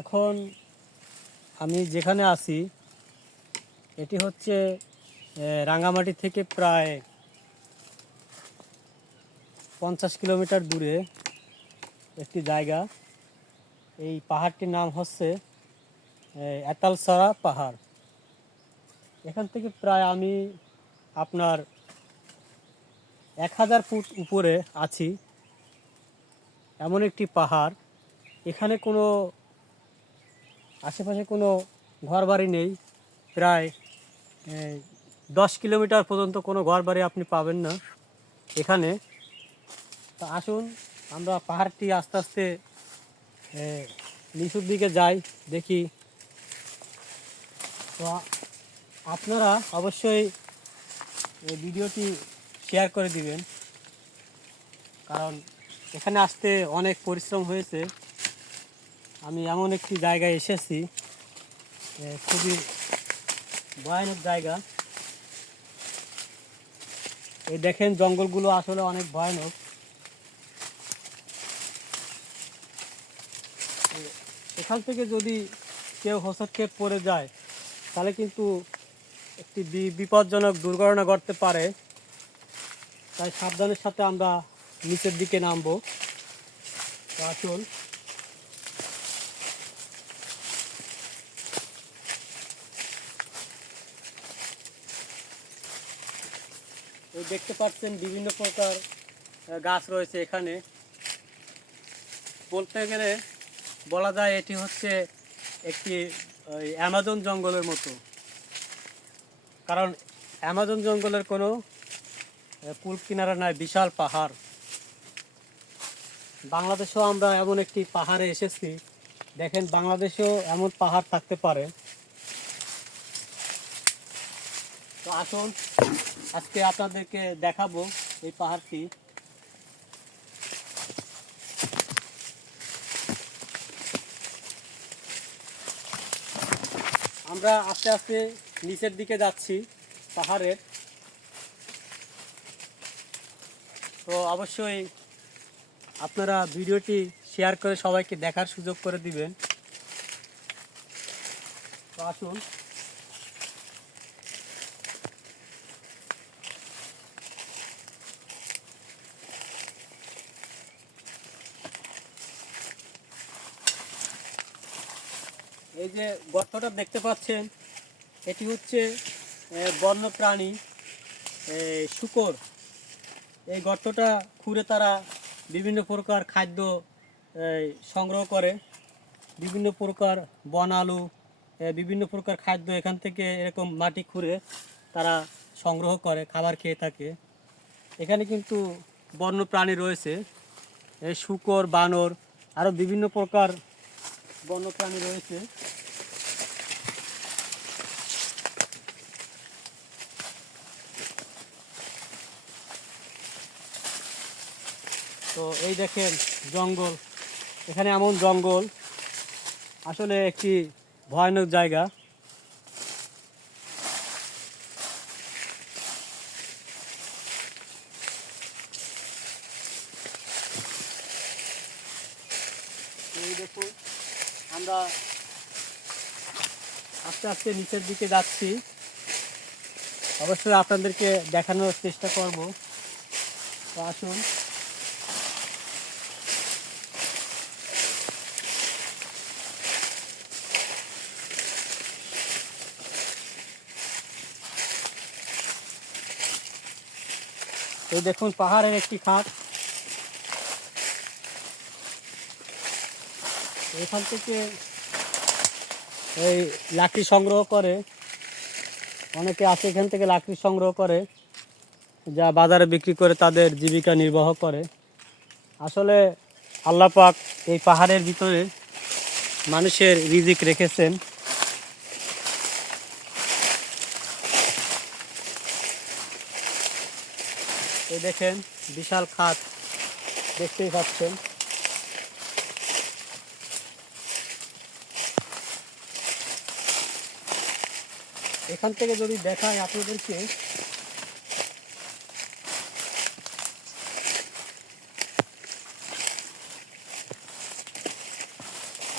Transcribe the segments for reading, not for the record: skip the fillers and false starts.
এখন আমি যেখানে আছি এটি হচ্ছে রাঙ্গামাটি থেকে প্রায় 50 কিলোমিটার দূরে একটি জায়গা। এই পাহাড়টির নাম হচ্ছে এতালসরা পাহাড়। এখান থেকে প্রায় আমি আপনার 1000 ফুট উপরে আছি। এমন একটি পাহাড়, এখানে কোনো আশেপাশে কোনো ঘরবাড়ি নেই। প্রায় 10 কিলোমিটার পর্যন্ত কোনো ঘরবাড়ি আপনি পাবেন না এখানে। তো আসুন আমরা পাহাড়টি আস্তে আস্তে নিচুর দিকে যাই, দেখি। তো আপনারা অবশ্যই এই ভিডিওটি শেয়ার করে দিবেন, কারণ এখানে আসতে অনেক পরিশ্রম হয়েছে। আমি এমন একটি জায়গায় এসেছি, খুবই ভয়ানক জায়গা। এই দেখেন জঙ্গলগুলো আসলে অনেক ভয়ানক। এখান থেকে যদি কেউ হস্তক্ষেপ পড়ে যায় তাহলে কিন্তু একটি বিপজ্জনক দুর্ঘটনা ঘটতে পারে। তাই সাবধানের সাথে আমরা নিচের দিকে নামবো। তো আসুন। এই দেখতে পাচ্ছেন বিভিন্ন প্রকার গাছ রয়েছে এখানে। বলতে গেলে বলা যায় এটি হচ্ছে একটি অ্যামাজন জঙ্গলের মতো, কারণ অ্যামাজন জঙ্গলের কোনো কূল কিনারা নাই, বিশাল পাহাড়। বাংলাদেশেও আমরা এমন একটি পাহাড়ে এসেছি। দেখেন বাংলাদেশেও এমন পাহাড় থাকতে পারে। তো আসুন আজকে আপনাদেরকে দেখাবো এই পাহাড়টি। আমরা আস্তে আস্তে নিচের দিকে যাচ্ছি পাহাড়ের। তো অবশ্যই আপনারা ভিডিওটি শেয়ার করে সবাইকে দেখার সুযোগ করে দিবেন। তো আসুন। এই যে গর্তটা দেখতে পাচ্ছেন, এটি হচ্ছে বন্যপ্রাণী শূকর। এই গর্তটা খুঁড়ে তারা বিভিন্ন প্রকার খাদ্য সংগ্রহ করে। বিভিন্ন প্রকার বন আলু, বিভিন্ন প্রকার খাদ্য এখান থেকে এরকম মাটি খুঁড়ে তারা সংগ্রহ করে, খাবার খেয়ে থাকে। এখানে কিন্তু বন্য প্রাণী রয়েছে, শূকর, বানর, আরও বিভিন্ন প্রকার বন্য প্রাণী রয়েছে। তো এই দেখেন জঙ্গল, এখানে এমন জঙ্গল, আসলে একটি ভয়ানক জায়গা। এই দেখুন আমরা আস্তে আস্তে নিচের দিকে যাচ্ছি। অবশ্যই আপনাদেরকে দেখানোর চেষ্টা করব। তো আসুন। এই দেখুন পাহাড়ের একটি খাত। এখান থেকে এই লাকড়ি সংগ্রহ করে, অনেকে আছে এখান থেকে লাকড়ি সংগ্রহ করে, যা বাজারে বিক্রি করে তাদের জীবিকা নির্বাহ করে। আসলে আল্লাহ পাক এই পাহাড়ের ভিতরে মানুষের রিজিক রেখেছেন। এই দেখেন বিশাল খাত, দেখতেই পাচ্ছেন। এখান থেকে যদি দেখায় আপনাদেরকে,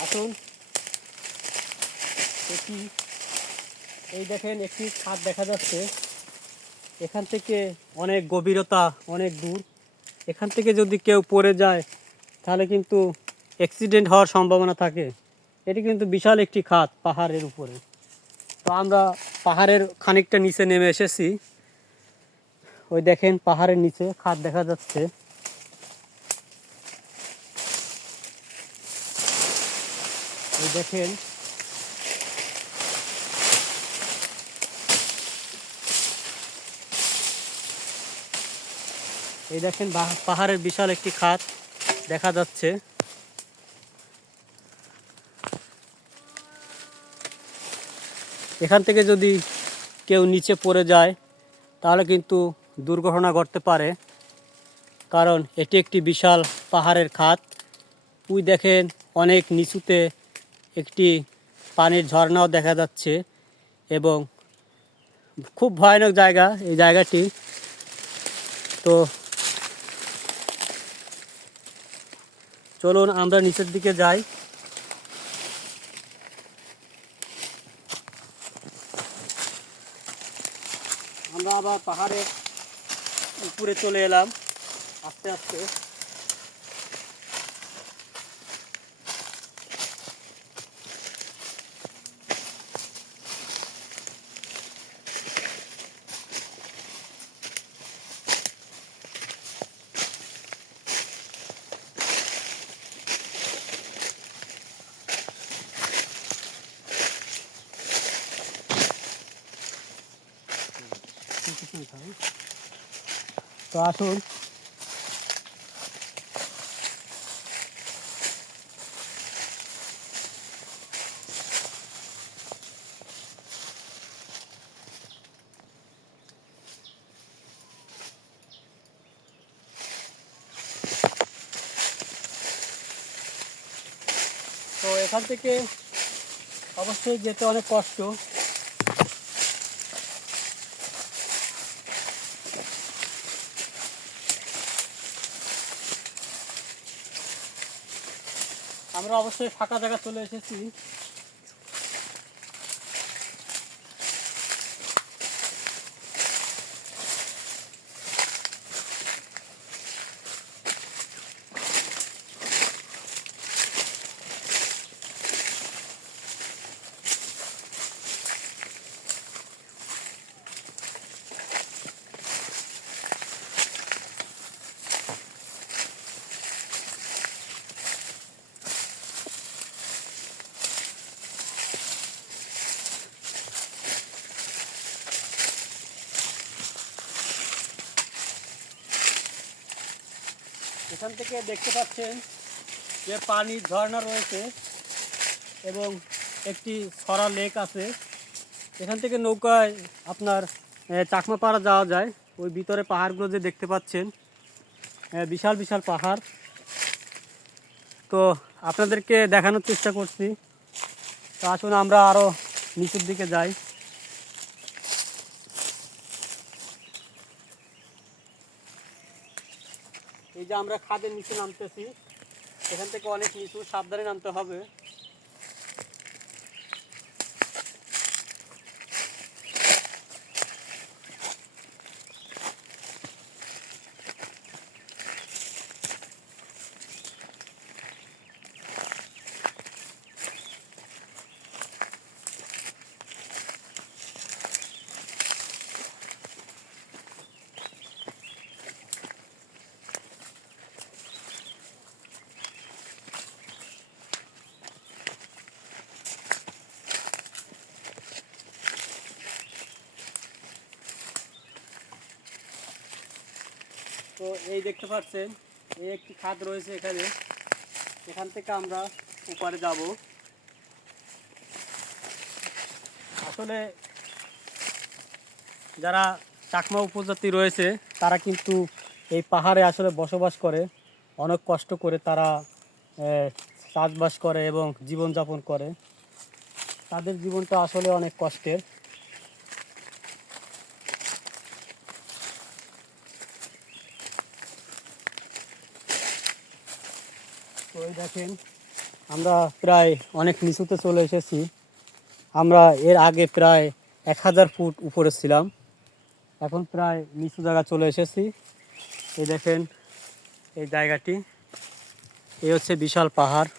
আসুন এটি এই দেখেন একটি খাদ দেখা যাচ্ছে। এখান থেকে অনেক গভীরতা, অনেক দূর। এখান থেকে যদি কেউ পড়ে যায় তাহলে কিন্তু অ্যাক্সিডেন্ট হওয়ার সম্ভাবনা থাকে। এটি কিন্তু বিশাল একটি খাদ পাহাড়ের উপরে। তো আমরা পাহাড়ের খানিকটা নিচে নেমে এসেছি। ওই দেখেন পাহাড়ের নিচে খাদ দেখা যাচ্ছে। এই দেখেন পাহাড়ের বিশাল একটি খাদ দেখা যাচ্ছে। এখান থেকে যদি কেউ নিচে পড়ে যায় তাহলে কিন্তু দুর্ঘটনা ঘটতে পারে, কারণ এটি একটি বিশাল পাহাড়ের খাদ। ওই দেখেন অনেক নিচুতে একটি পানির ঝর্ণাও দেখা যাচ্ছে এবং খুব ভয়ানক জায়গা এই জায়গাটি। তো চলুন আমরা নিচের দিকে যাই। আমরা আবার পাহাড়ের উপরে চলে এলাম আস্তে আস্তে। তো আসুন তো এখান থেকে অবশ্যই যেতে অনেক কষ্ট। আমরা অবশ্যই ফাঁকা জায়গা চলে এসেছি। এখান থেকে দেখতে পাচ্ছেন যে পানির ঝর্ণা রয়েছে এবং একটি সরা লেক আছে। এখান থেকে নৌকায় আপনার চাকমাপাড়া যাওয়া যায়। ওই ভিতরে পাহাড়গুলো যে দেখতে পাচ্ছেন, বিশাল বিশাল পাহাড়। তো আপনাদেরকে দেখানোর চেষ্টা করছি। তো আসুন আমরা আরও নিচের দিকে যাই। এই যে আমরা খাদের নিচে নামতেছি, এখান থেকে অনেক নিচু, সাবধানে নামতে হবে। তো এই দেখতে পাচ্ছেন এই একটি খাদ রয়েছে এখানে। এখান থেকে আমরা উপরে যাব। আসলে যারা চাকমা উপজাতি রয়েছে তারা কিন্তু এই পাহাড়ে আসলে বসবাস করে, অনেক কষ্ট করে তারা চাষবাস করে এবং জীবনযাপন করে। তাদের জীবনটা আসলে অনেক কষ্টের। তো এই দেখেন আমরা প্রায় অনেক নিচুতে চলে এসেছি। আমরা এর আগে প্রায় 1000 ফুট উপরে ছিলাম, এখন প্রায় নিচু জায়গা চলে এসেছি। এই দেখেন এই জায়গাটি, এই হচ্ছে বিশাল পাহাড়।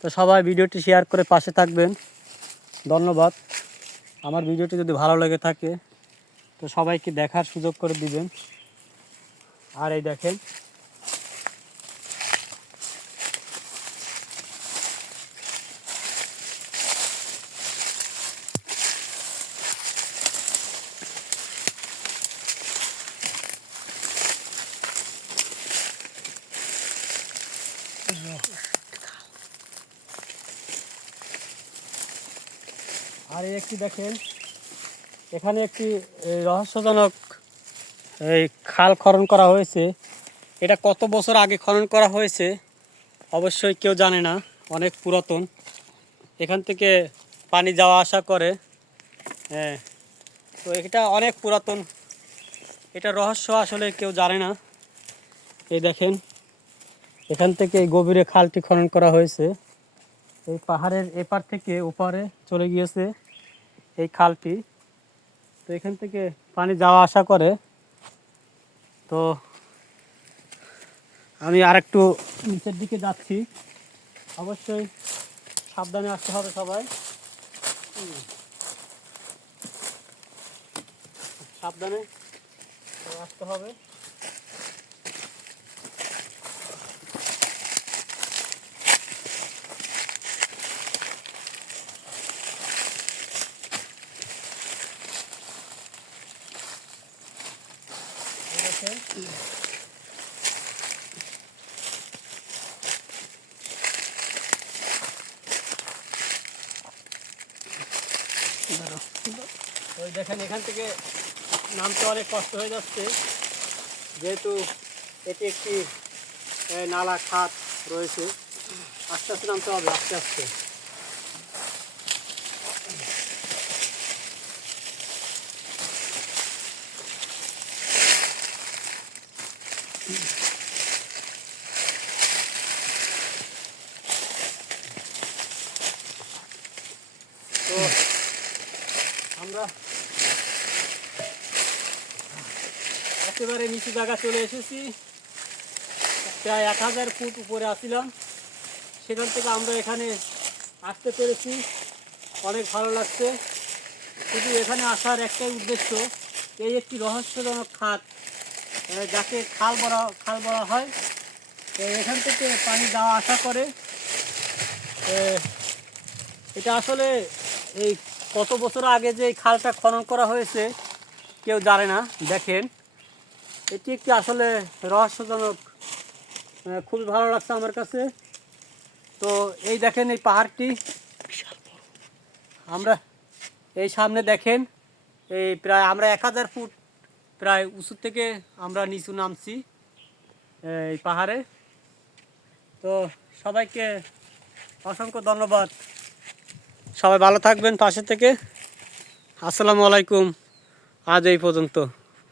তো সবাই ভিডিওটি শেয়ার করে পাশে থাকবেন, ধন্যবাদ। আমার ভিডিওটি যদি ভালো লেগে থাকে তো সবাইকে দেখার সুযোগ করে দিবেন। আর এই দেখেন আর এই একটি দেখেন, এখানে একটি রহস্যজনক এই খাল খনন করা হয়েছে। এটা কত বছর আগে খনন করা হয়েছে অবশ্যই কেউ জানে না, অনেক পুরাতন। এখান থেকে পানি যাওয়া আসা করে। হ্যাঁ, তো এটা অনেক পুরাতন, এটা রহস্য আসলে কেউ জানে না। এই দেখেন এখান থেকে এই গভীরে খালটি খনন করা হয়েছে। এই পাহাড়ের এপার থেকে ওপারে চলে গিয়েছে এই খালটি। তো এখান থেকে পানি যাওয়া আসা করে। তো আমি আরেকটু নিচের দিকে যাচ্ছি, অবশ্যই সাবধানে আসতে হবে সবাই, সাবধানে আসতে হবে। ওই দেখেন এখান থেকে নামতে অনেক কষ্ট হয়ে যাচ্ছে, যেহেতু এটি একটি নালা খাত রয়েছে। আস্তে আস্তে নামতে হবে, আস্তে আস্তে। তো আমরা একেবারে নিচু জায়গা চলে এসেছি, প্রায় 1000 ফুট উপরে আসছিলাম। সেখান থেকে আমরা এখানে আসতে পেরেছি, অনেক ভালো লাগছে। শুধু এখানে আসার একটাই উদ্দেশ্য, এই একটি রহস্যজনক খাত, যাকে খাল বলা হয়। এখান থেকে পানি যাওয়া আসা করে। এটা আসলে এই কত বছর আগে যে এই খালটা খনন করা হয়েছে কেউ জানে না। দেখেন এটি একটি আসলে রহস্যজনক, খুবই ভালো লাগছে আমার কাছে। তো এই দেখেন এই পাহাড়টি, আমরা এই সামনে দেখেন এই প্রায় আমরা 1000 ফুট প্রায় উঁচু থেকে আমরা নিচু নামছি এই পাহাড়ে। তো সবাইকে অসংখ্য ধন্যবাদ, সবাই ভালো থাকবেন পাশে থেকে। আসসালামু আলাইকুম, আজ এই পর্যন্ত।